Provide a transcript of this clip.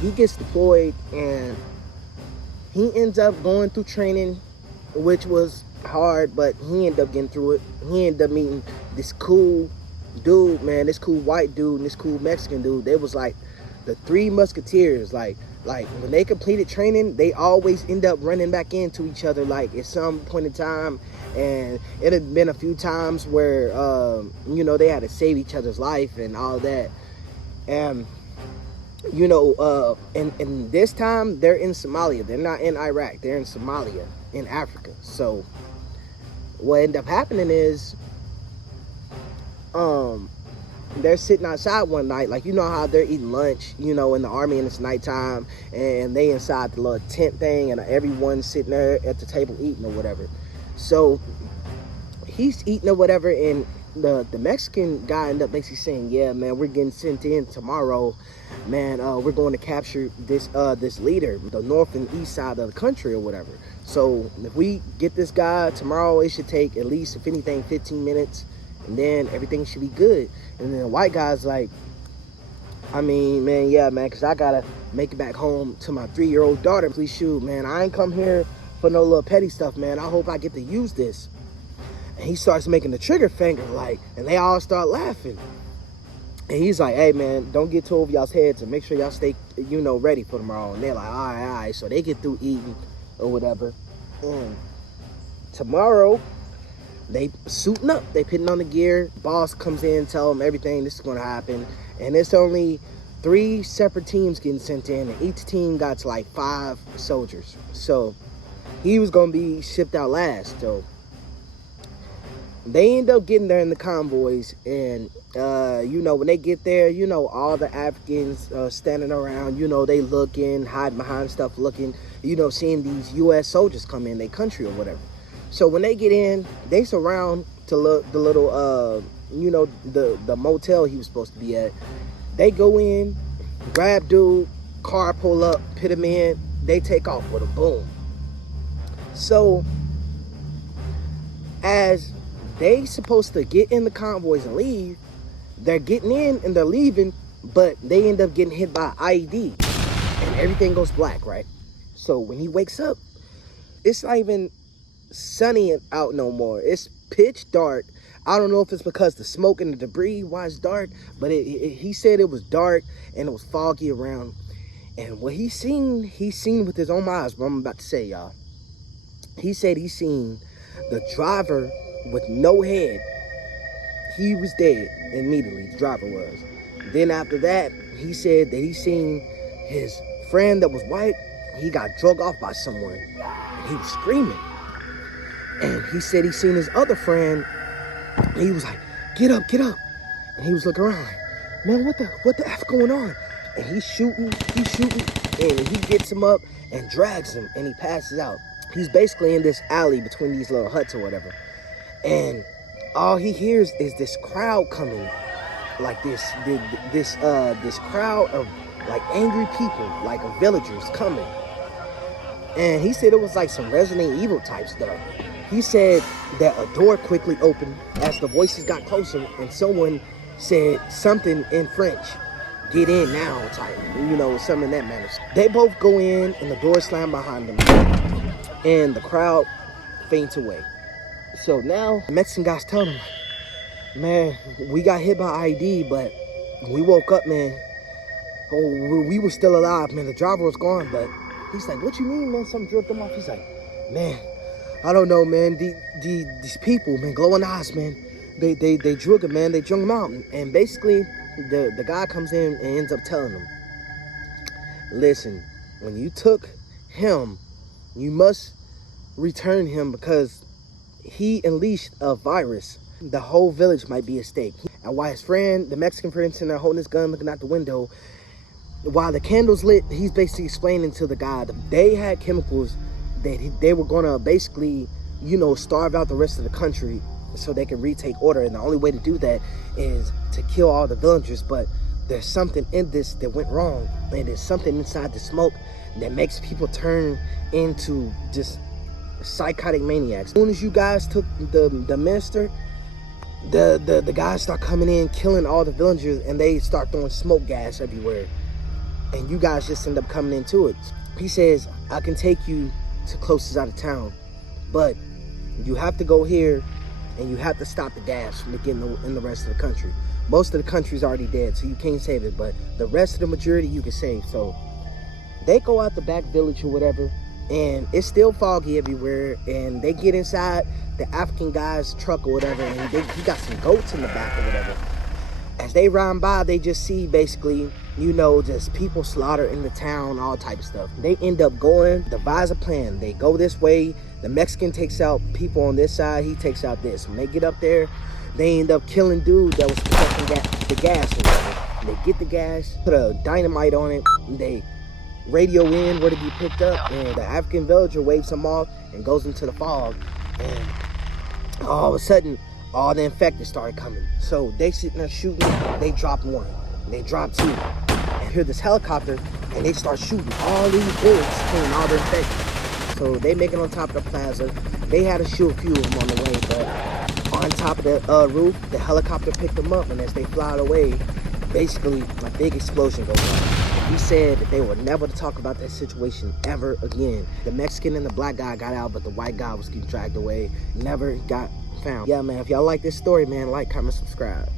he gets deployed, and he ends up going through training, which was hard, but he ended up getting through it. He ended up meeting this cool dude, man, this cool white dude and this cool Mexican dude. They was like the three musketeers. Like when they completed training, they always end up running back into each other like at some point in time. And it had been a few times where they had to save each other's life and all that. And and this time they're in Somalia. They're not in Iraq. They're in Somalia, in Africa. So what ended up happening is they're sitting outside one night, like, you know how they're eating lunch, in the army, and it's nighttime, and they inside the little tent thing, and everyone's sitting there at the table eating or whatever. So he's eating or whatever, and the Mexican guy ended up basically saying, yeah, man, we're getting sent in tomorrow, man. We're going to capture this leader, the north and east side of the country or whatever. So if we get this guy tomorrow, it should take at least, if anything, 15 minutes, and then everything should be good. And then the white guy's like, I mean, man, yeah, man, because I gotta make it back home to my 3-year-old daughter. Please, shoot, man, I ain't come here for no little petty stuff, man. I hope I get to use this. And he starts making the trigger finger, like, and they all start laughing. And he's like, hey, man, don't get too over y'all's heads, and make sure y'all stay, ready for tomorrow. And they're like, all right. So they get through eating or whatever. And tomorrow, they suiting up, they putting on the gear. Boss comes in, tell them everything, this is going to happen. And it's only 3 separate teams getting sent in, and each team got to like 5 soldiers. So he was going to be shipped out last. So they end up getting there in the convoys, and when they get there, all the Africans standing around, they looking, hiding behind stuff, looking, seeing these U.S. soldiers come in their country or whatever. So when they get in, they surround the little, the motel he was supposed to be at. They go in, grab dude, car pull up, put him in. They take off with a boom. So as they supposed to get in the convoys and leave, they're getting in and they're leaving, but they end up getting hit by IED, and everything goes black, right? So when he wakes up, it's not even sunny out no more. It's pitch dark. I don't know if it's because the smoke and the debris why it's dark, but he said it was dark and it was foggy around. And what he's seen with his own eyes, what I'm about to say, y'all. He said he seen the driver with no head. He was dead immediately, the driver was. Then after that, he said that he seen his friend that was white. He got drug off by someone. He was screaming. And he said he seen his other friend, and he was like, get up. And he was looking around like, man, what the F going on? And he's shooting, and he gets him up and drags him, and he passes out. He's basically in this alley between these little huts or whatever. And all he hears is this crowd coming, like this crowd of like angry people, like villagers coming. And he said it was like some Resident Evil type stuff. He said that a door quickly opened as the voices got closer, and someone said something in French, get in now type, something in that manner. They both go in, and the door slammed behind them, and the crowd faints away. So now the Mexican guy's telling him, man, we got hit by ID, but we woke up, man. Oh, we were still alive, man. The driver was gone, but he's like, what you mean, man? Something drove them off. He's like, man, I don't know, man. These people, man, glowing eyes, man. They drug him, man. They drug him out. And basically, the guy comes in and ends up telling him, listen, when you took him, you must return him because he unleashed a virus. The whole village might be at stake. And while his friend, the Mexican friend, sitting there holding his gun, looking out the window, while the candle's lit, he's basically explaining to the guy that they had chemicals that they were going to basically, starve out the rest of the country so they can retake order. And the only way to do that is to kill all the villagers. But there's something in this that went wrong. And there's something inside the smoke that makes people turn into just psychotic maniacs. As soon as you guys took the minister, the guys start coming in, killing all the villagers, and they start throwing smoke gas everywhere. and you guys just end up coming into it. He says, I can take you to closest out of town, but you have to go here and you have to stop the gas from getting in the rest of the country. Most of the country's already dead, so you can't save it, but the rest of the majority you can save. So they go out the back village or whatever, and it's still foggy everywhere, and they get inside the African guy's truck or whatever, and he got some goats in the back or whatever. As they ride by, they just see basically, you know, just people slaughtered in the town, all type of stuff. They end up going, devise a plan. They go this way. The Mexican takes out people on this side. He takes out this. When they get up there, they end up killing dude that was protecting the gas or whatever. They get the gas, put a dynamite on it, and they radio in where to be picked up, and the African villager waves them off and goes into the fog, and all of a sudden, all the infected started coming. So they sitting there shooting, they drop one, they drop two, and hear this helicopter, and they start shooting all these bullets, killing all the infected. So they make it on top of the plaza. They had to shoot a few of them on the way, but on top of the roof, the helicopter picked them up, and as they fly away, basically a big explosion goes on. He said that they were never to talk about that situation ever again. The Mexican and the black guy got out, but the white guy was getting dragged away, never got found. Yeah, man, if y'all like this story, man, like, comment, subscribe.